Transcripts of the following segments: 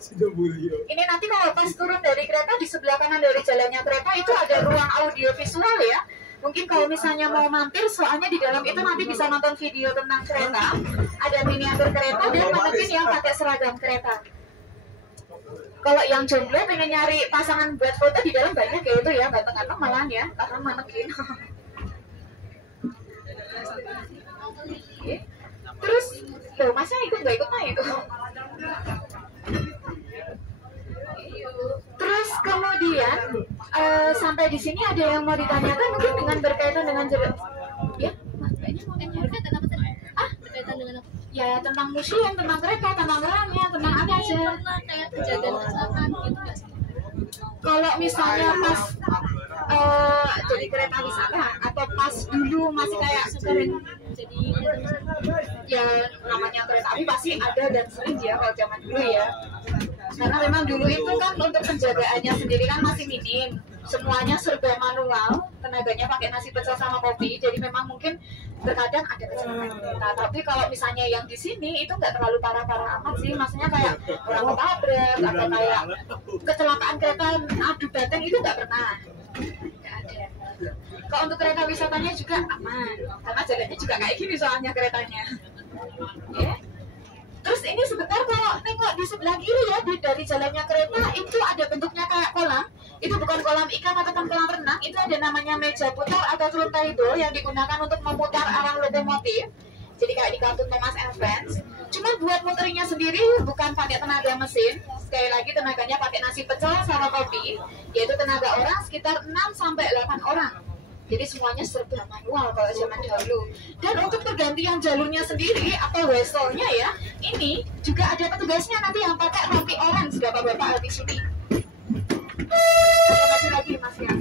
Ini nanti kalau pas turun dari kereta, di sebelah kanan dari jalannya kereta itu ada ruang audio visual ya. Mungkin kalau misalnya mau mampir, soalnya di dalam itu nanti bisa nonton video tentang kereta, ada miniatur kereta dan manekin yang pakai seragam kereta. Kalau yang jomblo pengen nyari pasangan buat foto di dalam banyak kayak itu ya, ganteng-ganteng malahan ya, karena manekin. Terus, loh masnya nggak ikut naik itu? Terus kemudian sampai di sini ada yang mau ditanyakan mungkin dengan berkaitan dengan ya, mas kayaknya mau tanya berkaitan apa tadi? Berkaitan dengan apa? Ya tentang museum, tentang kereta, tentang orangnya, tentang apa aja? Kayak kejadian kecelakaan gitu nggak sih? Kalau misalnya pas jadi kereta wisata atau pas dulu masih kayak sering jadi ya namanya kereta api pasti ada dan sering ya kalau zaman dulu ya. Karena memang dulu itu kan untuk penjagaannya sendiri kan masih minim, semuanya serba manual, tenaganya pakai nasi pecel sama kopi, jadi memang mungkin terkadang ada kecelakaan kereta. Tapi kalau misalnya yang di sini itu nggak terlalu parah-parah amat sih, maksudnya kayak orang ketabrak atau kayak kecelakaan kereta adu batang itu nggak pernah, nggak ada. Kalau untuk kereta wisatanya juga aman, karena jalannya juga kayak gini soalnya keretanya. Yeah. Terus ini sebentar kalau nengok di sebelah kiri ya, dari jalannya kereta itu ada bentuknya kayak kolam. Itu bukan kolam ikan atau kolam renang, itu ada namanya meja putar atau turntable yang digunakan untuk memutar arah lokomotif. Jadi kayak di kartun Thomas and Friends. Cuma buat muterinya sendiri bukan pakai tenaga mesin. Sekali lagi tenaganya pakai nasi pecel sama kopi, yaitu tenaga orang sekitar 6-8 orang. Jadi semuanya serba manual kalau zaman dahulu. Dan untuk pergantian jalurnya sendiri atau wesselnya ya, ini juga ada petugasnya nanti yang pakai rompi orange, bapak-bapak di sini. Maju lagi Mas ya.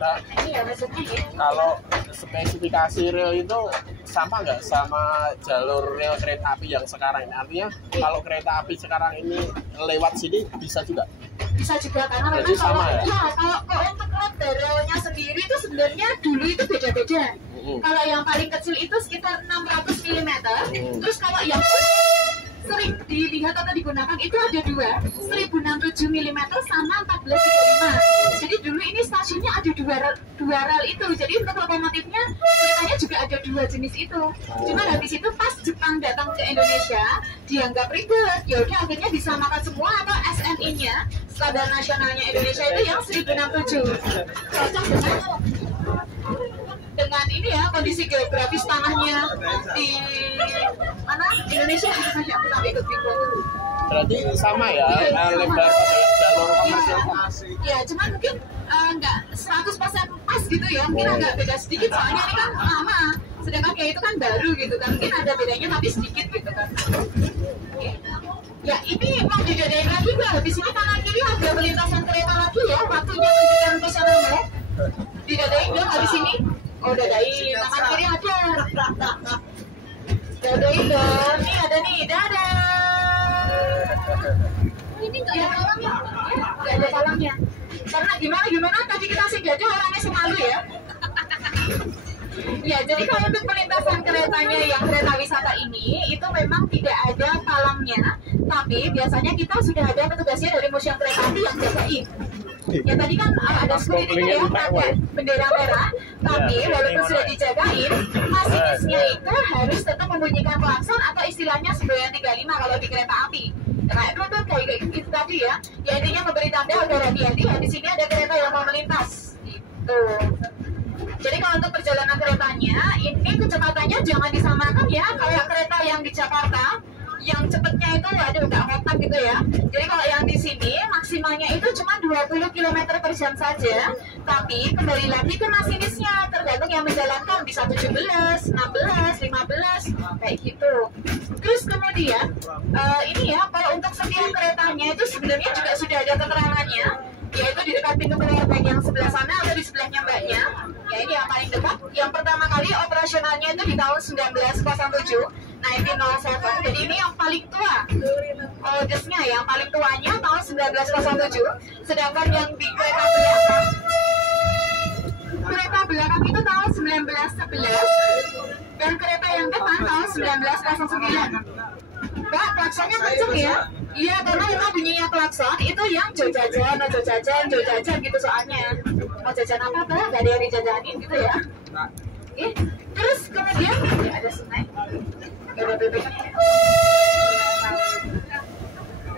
Nah, ini ya maksudnya ya. Kalau spesifikasi rel itu sama nggak sama jalur rel kereta api yang sekarang ini? Artinya kalau kereta api sekarang ini lewat sini bisa juga? Bisa juga karena memang kalau kalau untuk relnya sendiri itu sebenarnya dulu itu beda-beda. Kalau yang paling kecil itu sekitar 600 mm. Terus kalau yang sering dilihat atau digunakan itu ada dua, 1067 mm sama 1435. Jadi dulu ini stasiunnya ada dua rel itu. Jadi untuk lokomotifnya keretanya juga ada dua jenis itu. Cuma habis itu pas Jepang datang ke Indonesia dianggap ribet. Ya udah akhirnya disamakan semua atau SNI-nya, standar nasionalnya Indonesia itu yang 1067. Cocok dengan ini ya kondisi geografis tanahnya di mana Indonesia. Aku sampai ikut bingung. Berarti sama ya, lebar yang jalur komersial. Ya, cuman mungkin nggak 100% pas gitu ya, mungkin agak beda sedikit soalnya ini kan lama, sedangkan kayak itu kan baru gitu kan, mungkin ada bedanya tapi sedikit gitu kan. Ya ini mau didadein lagi nggak? Habis ini kanan kiri ada perlintasan kereta lagi ya, waktunya menunjukkan pesanannya. Didadein dong habis ini. Oh dadain, tangan kiri ada. Dadain dong, nih ada nih, dadah. Ini nggak ada palangnya, nggak ada palangnya. Karena gimana tadi kita sih gak ada orangnya semalu ya. Ya jadi kalau untuk perlintasan keretanya yang kereta wisata ini itu memang tidak ada palangnya, tapi biasanya kita sudah ada petugasnya dari Museum Kereta Api yang jagain. Ya tadi kan ada security ya pakai bendera merah, tapi walaupun sudah dijagain, masinisnya itu harus tetap membunyikan klakson atau istilahnya semboyan 35 kalau di kereta api. Nah itu tuh kayak gitu tadi ya. Ya intinya memberi tanda agar hati-hati. Di sini ada kereta yang mau melintas. Gitu. Jadi kalau untuk perjalanan keretanya, ini kecepatannya jangan disamakan ya kayak kereta yang di Jakarta. Yang cepetnya itu ada udah ngotak gitu ya. Jadi kalau yang di sini maksimalnya itu cuma 20 km per jam saja. Tapi kembali lagi ke masinisnya, tergantung yang menjalankan bisa 17, 16, 15 kayak gitu. Terus kemudian ini ya kalau untuk setiap keretanya itu sebenarnya juga sudah ada keterangannya, yaitu di dekat pintu keluar baik yang sebelah sana atau di sebelahnya mbaknya. Ya ini yang paling dekat. Yang pertama kali operasionalnya itu di tahun 1907. 1907, jadi ini yang paling tua, oldestnya yang paling tuanya tahun 1907, sedangkan yang di kereta belakang itu tahun 1911, dan kereta yang depan tahun 1909. Mbak, klaksonnya kenceng ya? Iya, karena memang bunyinya klakson itu yang jajan gitu soalnya. Mau jajan apa Mbak? Gak ada yang dijajanin gitu ya? Oke. Terus kemudian ya ada snack, ada bebeknya.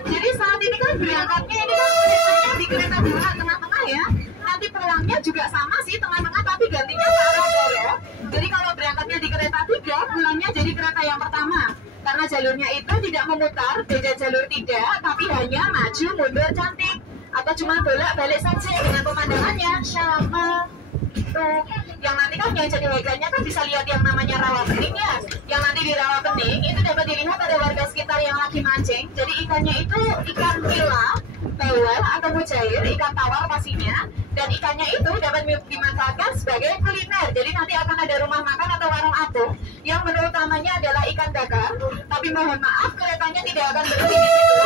Jadi saat ini kan berangkatnya ini kan keretanya di kereta dua tengah-tengah ya. Nanti pulangnya juga sama sih tengah-tengah tapi gantinya ke arah bawah. Jadi kalau berangkatnya di kereta 3, pulangnya jadi kereta yang pertama. Karena jalurnya itu tidak memutar, beda jalur tidak, tapi hanya maju mundur cantik atau cuma bolak-balik saja dengan pemandangannya sama. Tuh, yang nanti kan yang jadi highlightnya kan bisa lihat yang namanya rawa bening ya. Yang nanti di rawa bening itu dapat dilihat ada warga sekitar yang lagi mancing. Jadi ikannya itu ikan nila, tewel atau mujair, ikan tawar pastinya. Dan ikannya itu dapat dimanfaatkan sebagai kuliner. Jadi nanti akan ada rumah makan atau warung apung yang menu utamanya adalah ikan bakar. Tapi mohon maaf keretanya tidak akan berhenti di situ.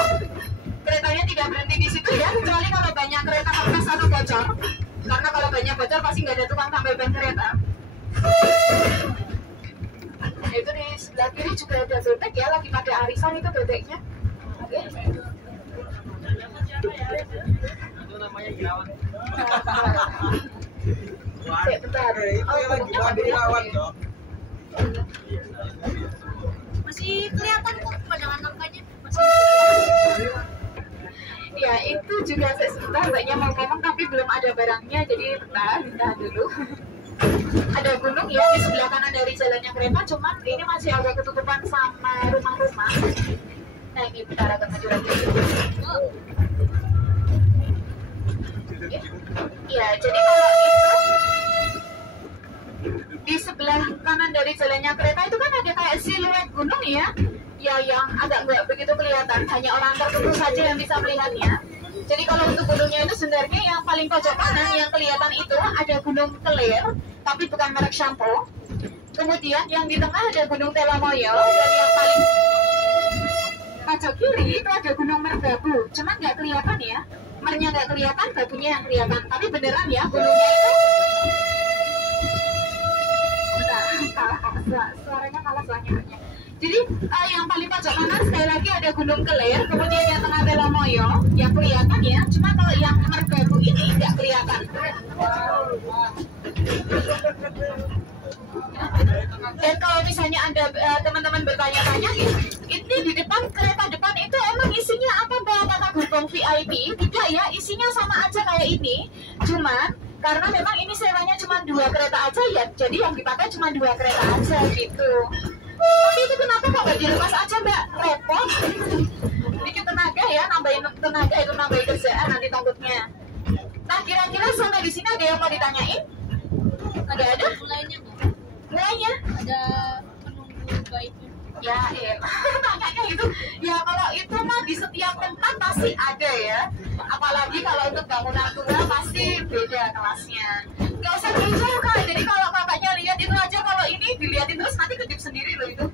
Keretanya tidak berhenti di situ ya, kecuali kalau banyak kereta kertas atau bocor. Karena kalau banyak bocor pasti nggak ada tukang tambal ban kereta. Nah, itu di sebelah kiri juga ada bebek ya, lagi pada arisan itu bebeknya. Oke. Namanya Girawan. Bentar. Masih kelihatan kok pandangan nampaknya. Ya itu juga sebentar banyak mau ngomong tapi belum ada barangnya jadi bentar dulu. Ada gunung ya di sebelah kanan dari jalannya kereta, cuman ini masih agak ketutupan sama rumah-rumah. Nah ini bentar agak maju lagi. Ya jadi kalau itu di sebelah kanan dari jalannya kereta itu kan ada kayak siluet gunung ya. Ya yang agak nggak begitu kelihatan, hanya orang tertentu saja yang bisa melihatnya. Jadi kalau untuk gunungnya itu sebenarnya yang paling pojok kanan yang kelihatan itu ada Gunung Kelir, tapi bukan merek shampoo. Kemudian yang di tengah ada Gunung Telomoyo, dan yang paling pojok kiri itu ada Gunung Merbabu. Cuman nggak kelihatan ya, mernya nggak kelihatan, babunya yang kelihatan. Tapi beneran ya gunungnya itu. Bentar, suaranya kalah soalnya. Jadi yang paling pojok kanan sekali lagi ada Gunung Kelir, kemudian yang tengah Telomoyo yang kelihatan ya, cuma kalau yang Merbabu ini nggak kelihatan. Dan kalau misalnya Anda teman-teman bertanya-tanya, ini di depan kereta depan itu emang isinya apa Mbak? Kata gerbong VIP? Tidak ya, isinya sama aja kayak ini, cuman karena memang ini sewanya cuma 2 kereta aja ya, jadi yang dipakai cuma 2 kereta aja gitu. Tapi itu kenapa kok nggak dilepas aja Mbak? Repot. Bikin tenaga ya, nambahin tenaga itu nambahin kerjaan nanti takutnya. Nah kira-kira sampai di sini ada yang mau ditanyain? Ada? Mulainya nggak? Mulainya? Ada penunggu baiknya. Ya, tanyanya itu. Ya kalau itu mah di setiap tempat pasti ada ya. Apalagi kalau untuk bangunan tua pasti beda kelasnya. Gak usah jauh Kak. Jadi kalau kakaknya lihat itu aja, kalau ini dilihatin terus nanti kedip sendiri loh itu.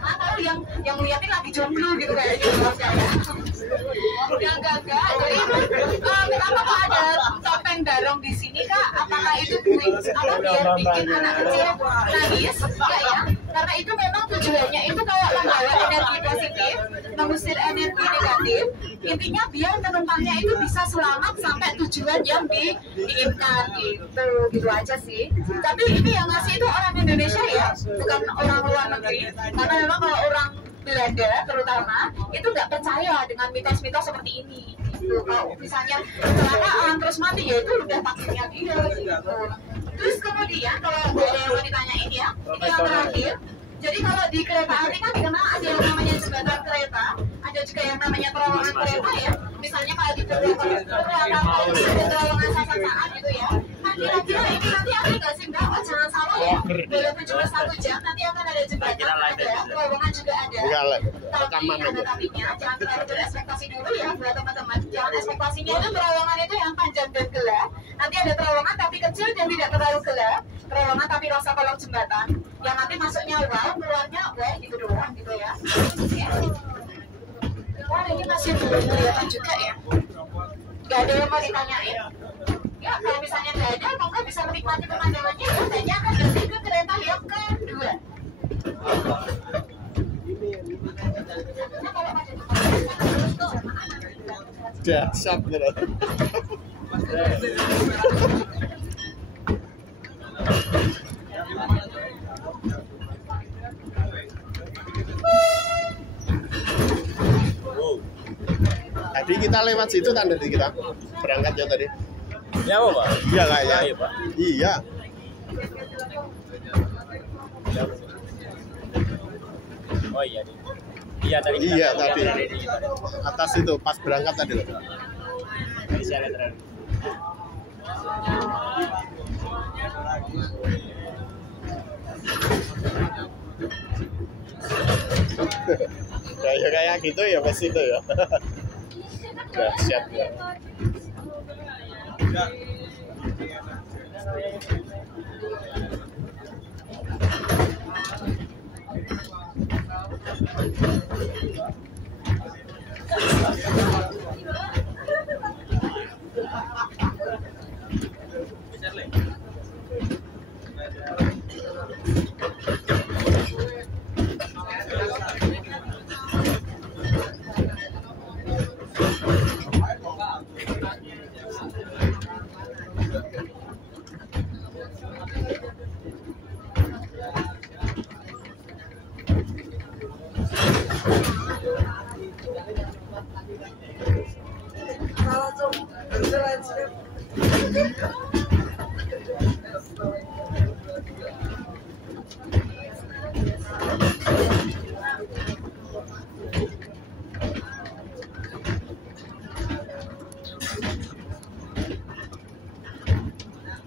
Karena tahu yang liatin lagi jomblo gitu kayaknya. Enggak. Jadi kenapa kok ada topeng darong di sini Kak? Apakah itu biar bikin anak kecil nangis? Enggak ya? Karena itu memang tujuannya itu kayak membawa energi positif, mengusir energi negatif. Intinya biar penumpangnya itu bisa selamat sampai tujuan yang diinginkan gitu aja sih. Tapi ini yang ngasih itu orang Indonesia ya, bukan orang luar negeri. Karena memang kalau orang Belanda terutama itu nggak percaya dengan mitos-mitos seperti ini. Gitu. Kalau misalnya kecelakaan terus mati ya itu udah takdirnya dia gitu. Terus kemudian kalau ada yang mau ditanyain ya, ini yang terakhir. Jadi kalau di kereta api kan dikenal ada yang namanya jembatan kereta, ada juga yang namanya terowongan kereta ya. Misalnya kalau di Purwakarta itu ada terowongan Sasasaan gitu ya. Nah kira-kira ini nanti ada nggak sih Mbak? Oh, jangan salah ya. Walaupun cuma 1 jam, nanti akan ada jembatan, ada terowongan juga ada. Tapi ada tapinya, jangan terlalu berespektasi dulu ya buat teman-teman. Jangan ekspektasinya itu terowongan itu yang panjang dan gelap. Nanti ada terowongan tapi kecil dan tidak terlalu gelap. Terowongan tapi rasa kolong jembatan. Yang nanti masuknya wow, keluarnya wah gitu doang gitu ya. Wah ini masih belum kelihatan juga ya. Gak ada yang mau ditanyain. Ya kalau misalnya gak ada, maka bisa menikmati pemandangannya. Tanyakan ke kereta yang kedua. Dahsyat bener. Tadi kita lewat situ kan tadi kita berangkat ya tadi. Ya apa Pak? Iya kayaknya. Iya Pak. Iya. Oh iya nih. Iya tadi. Iya tadi. Atas itu pas berangkat tadi loh. Tadi saya lihat tadi. Kayak gitu ya pas itu ya. Dahsyat ya.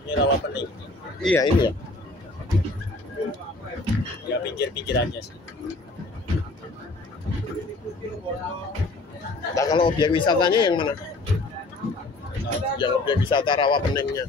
Ini rawa pening. Iya ini ya. Ya pinggir-pinggirannya sih. Nah kalau objek wisatanya yang mana? Yang objek wisata Rawa Peningnya.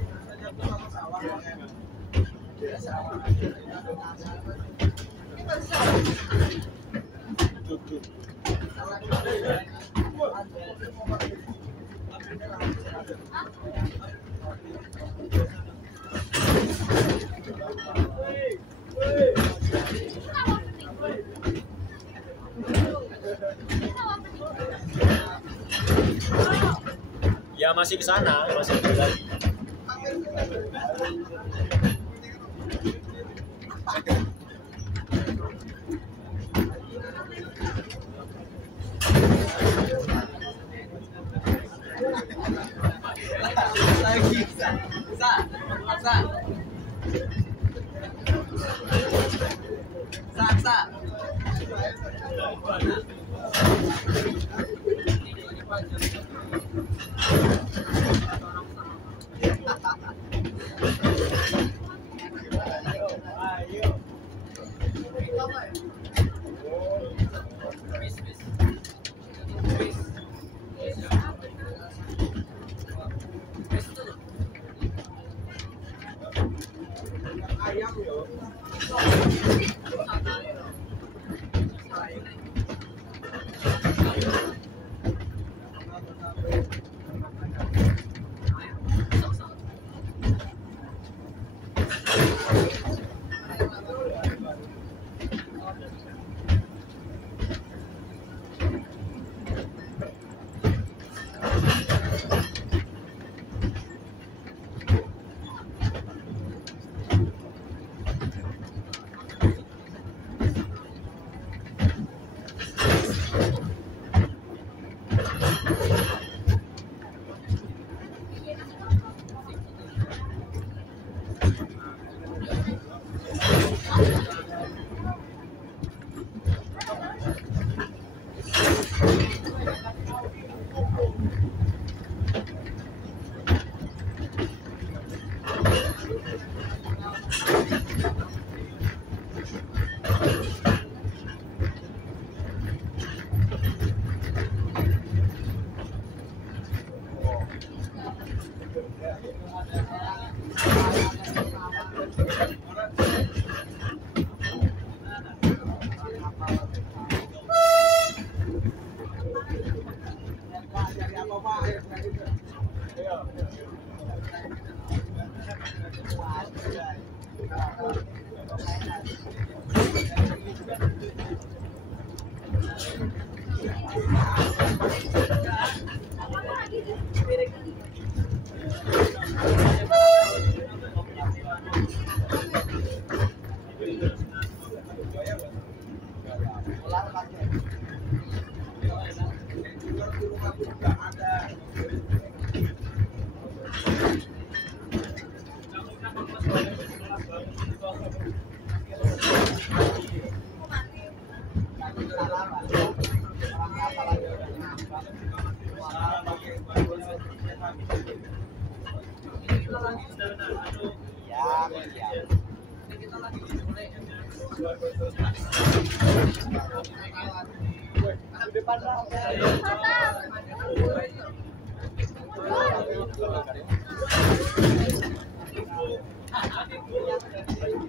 Ya masih ke sana, masih ke lagi.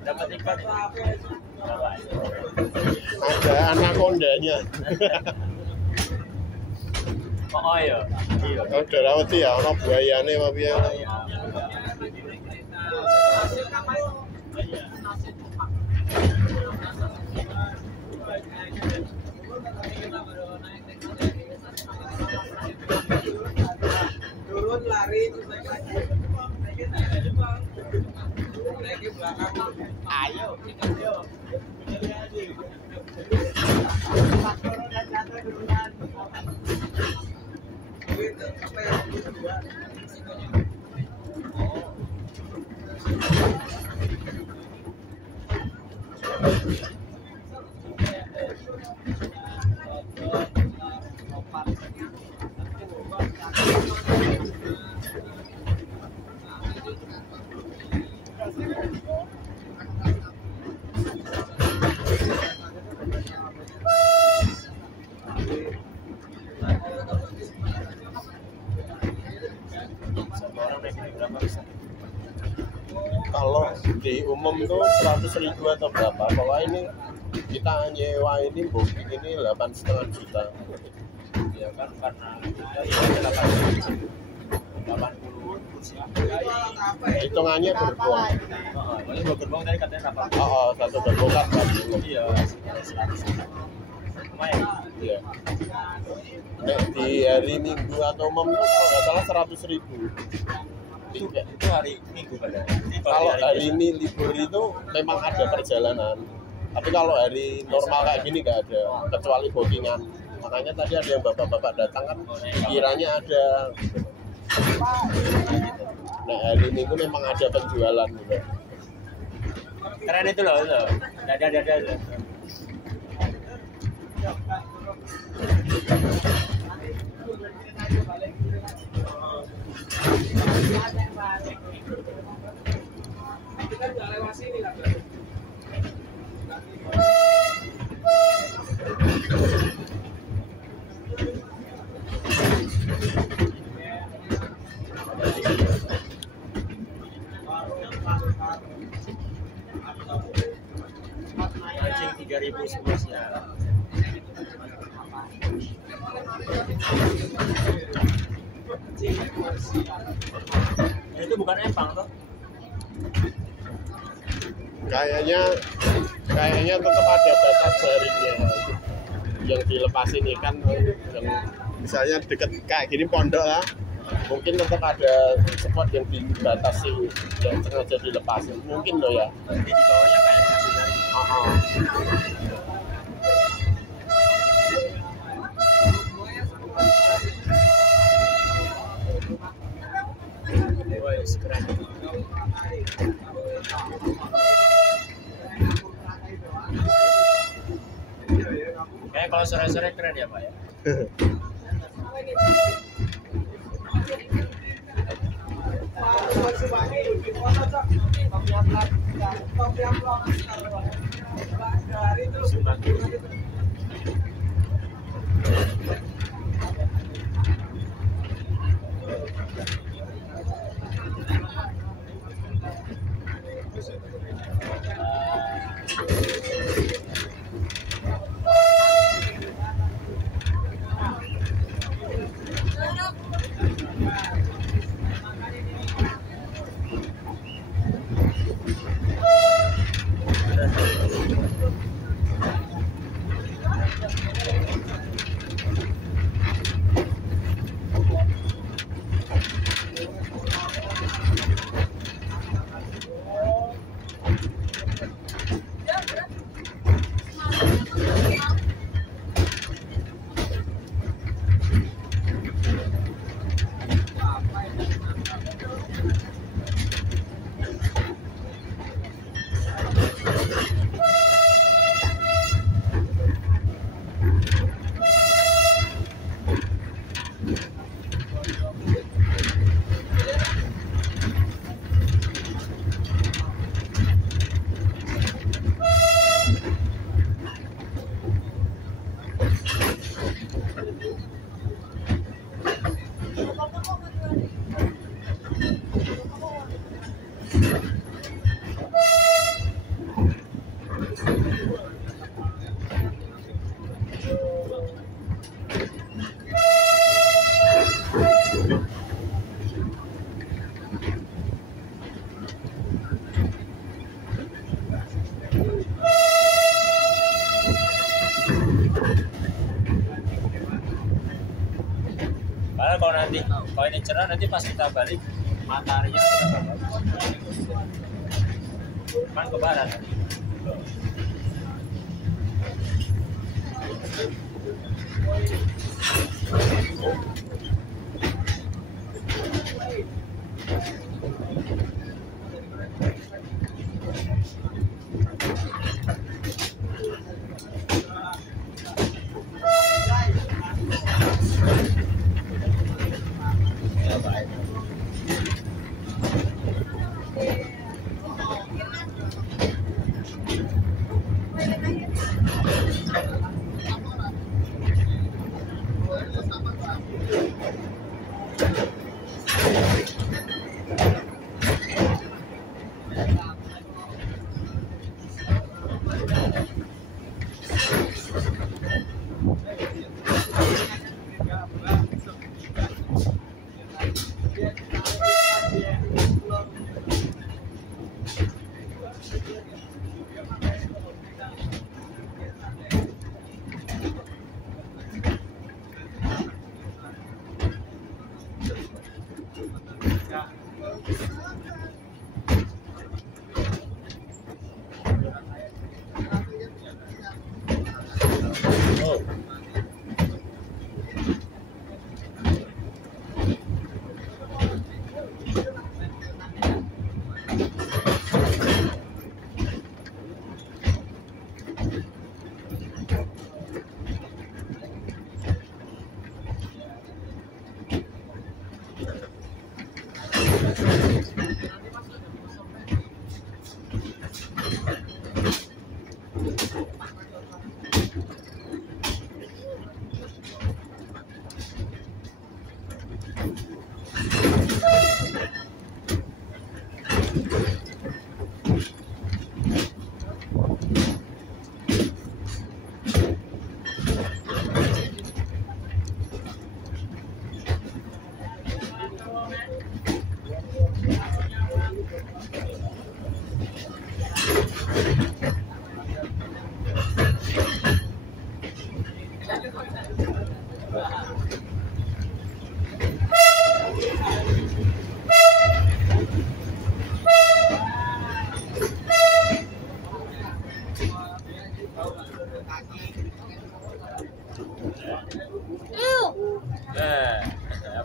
Dapat ikan. Ada anakondanya. Oh iya. Iya. Udah rawat ya, ono buayane apa piye. Turun lari terus lagi belakang. Ayo. Kalau di umum itu 100.000 atau berapa? Kalau ini kita nyewa ini booking ini 8,5 juta. Ya kan karena kita 80 kursi. Hitungannya gerbong. Ini gerbong tadi katanya berapa? Oh, satu gerbong kan 40. Iya, 100. Lumayan. Iya. Nek di hari Minggu atau umum itu kalau nggak salah 100.000. Itu hari Minggu pada. Kalau hari ini libur itu memang ada perjalanan. Tapi kalau hari normal kayak gini nggak ada, kecuali bookingan. Makanya tadi ada yang bapak-bapak datang kan kiranya ada. Nah hari Minggu memang ada penjualan gitu. Keren itu loh, itu. Ada. Kita udah lewat sini lah. Anjing 3.000 sepuasnya. Itu bukan empang toh? Kayaknya tetap ada batas jaringnya yang dilepasin ikan yang misalnya deket kayak gini pondok lah, mungkin tetap ada spot yang dibatasi yang sengaja dilepasin mungkin loh ya. Jadi di bawahnya kayak kasih jaring. Wah, keren. Kayak kalau sore-sore keren ya Pak ya. Karena kalau ini cerah nanti pas kita balik mataharinya sudah kan ke barat.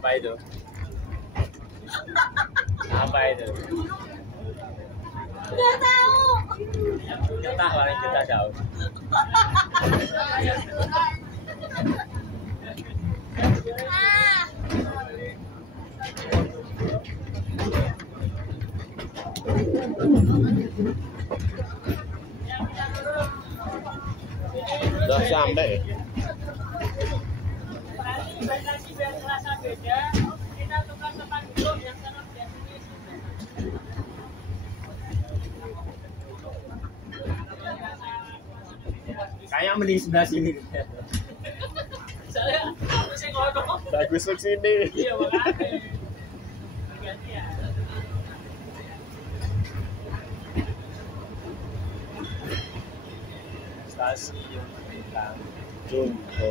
Apa itu? Apa itu? Nggak tahu. Kita paling kita tahu. Ah. Udah sampai. Kayak mending sebelah sini. Saya mesti ngodok. Bagus ke sini. Iya, makanya. Ganti ya. Stasiun bintang. Jumbo.